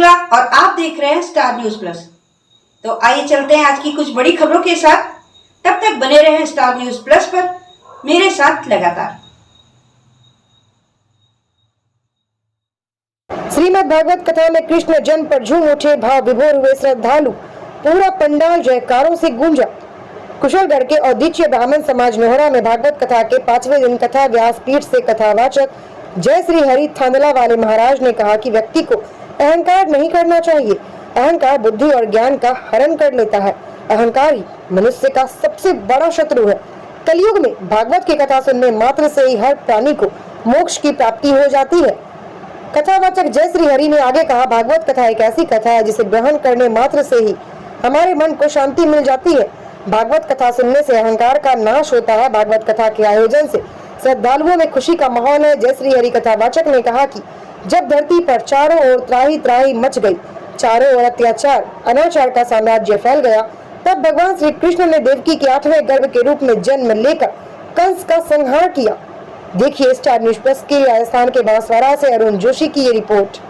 शुक्ला और आप देख रहे हैं स्टार न्यूज प्लस। तो आइए चलते हैं आज की कुछ बड़ी खबरों के साथ। तब तक बने रहें स्टार न्यूज प्लस पर मेरे साथ लगातार। श्रीमद् भागवत कथा में कृष्ण जन्म पर झूम उठे, भाव विभोर हुए श्रद्धालु। पूरा पंडाल जयकारों से गूंजा। कुशलगढ़ के औदिच्य ब्राह्मण समाज नोहरा में भागवत कथा के 5वें दिन कथा व्यासपीठ से कथावाचक जय श्री हरि थांदला वाले महाराज ने कहा कि व्यक्ति को अहंकार नहीं करना चाहिए। अहंकार बुद्धि और ज्ञान का हरण कर लेता है। अहंकार ही मनुष्य का सबसे बड़ा शत्रु है। कलयुग में भागवत की कथा सुनने मात्र से ही हर प्राणी को मोक्ष की प्राप्ति हो जाती है। कथावाचक जय श्री हरि ने आगे कहा, भागवत कथा एक ऐसी कथा है जिसे ग्रहण करने मात्र से ही हमारे मन को शांति मिल जाती है। भागवत कथा सुनने से अहंकार का नाश होता है। भागवत कथा के आयोजन से श्रद्धालुओं में खुशी का माहौल है। जय श्री हरि कथावाचक ने कहा कि जब धरती पर चारों ओर त्राही त्राही मच गई, चारों ओर अत्याचार अनाचार का साम्राज्य फैल गया, तब भगवान श्री कृष्ण ने देवकी के 8वें गर्भ के रूप में जन्म लेकर कंस का संहार किया। देखिए स्टार न्यूज प्लस के राजस्थान के बांसवाड़ा से अरुण जोशी की ये रिपोर्ट।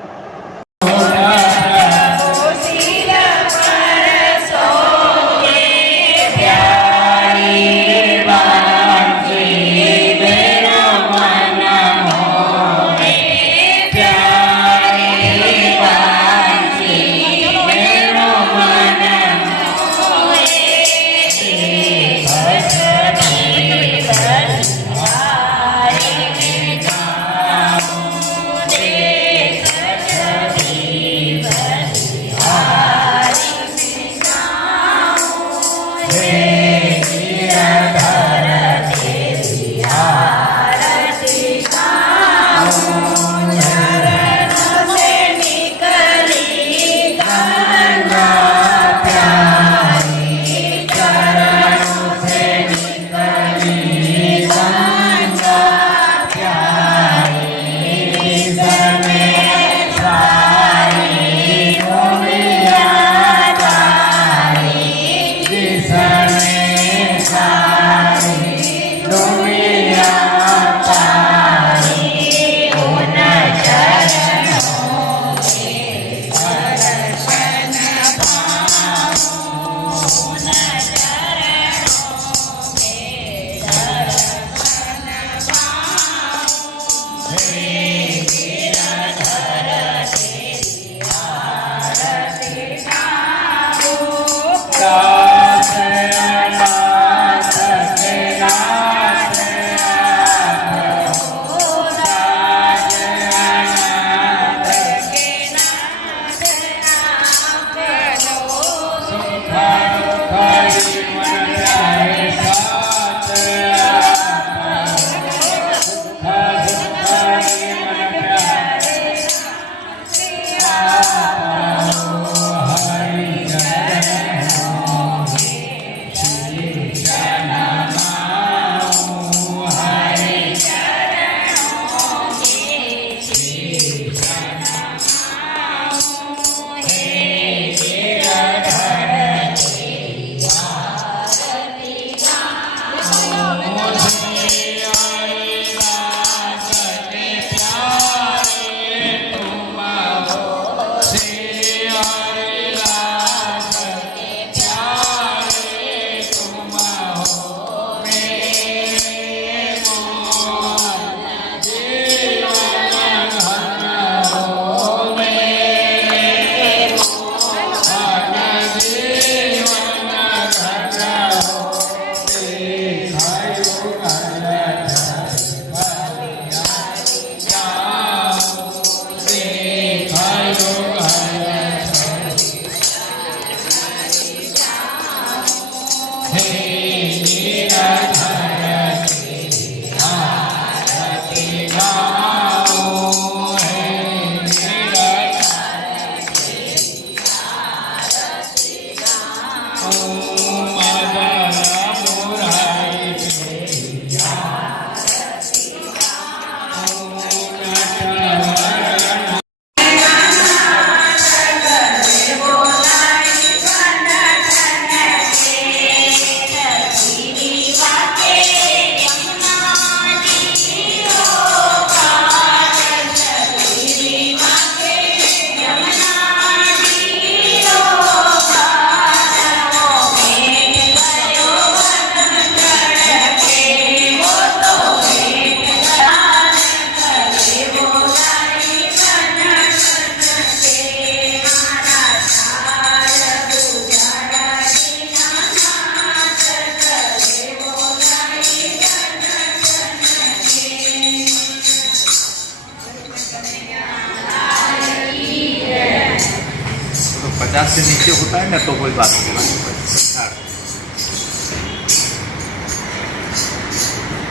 50 से नीचे होता है ना तो कोई बात नहीं पड़ती।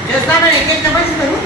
जैसा मैं एक एक चम्मच करूँ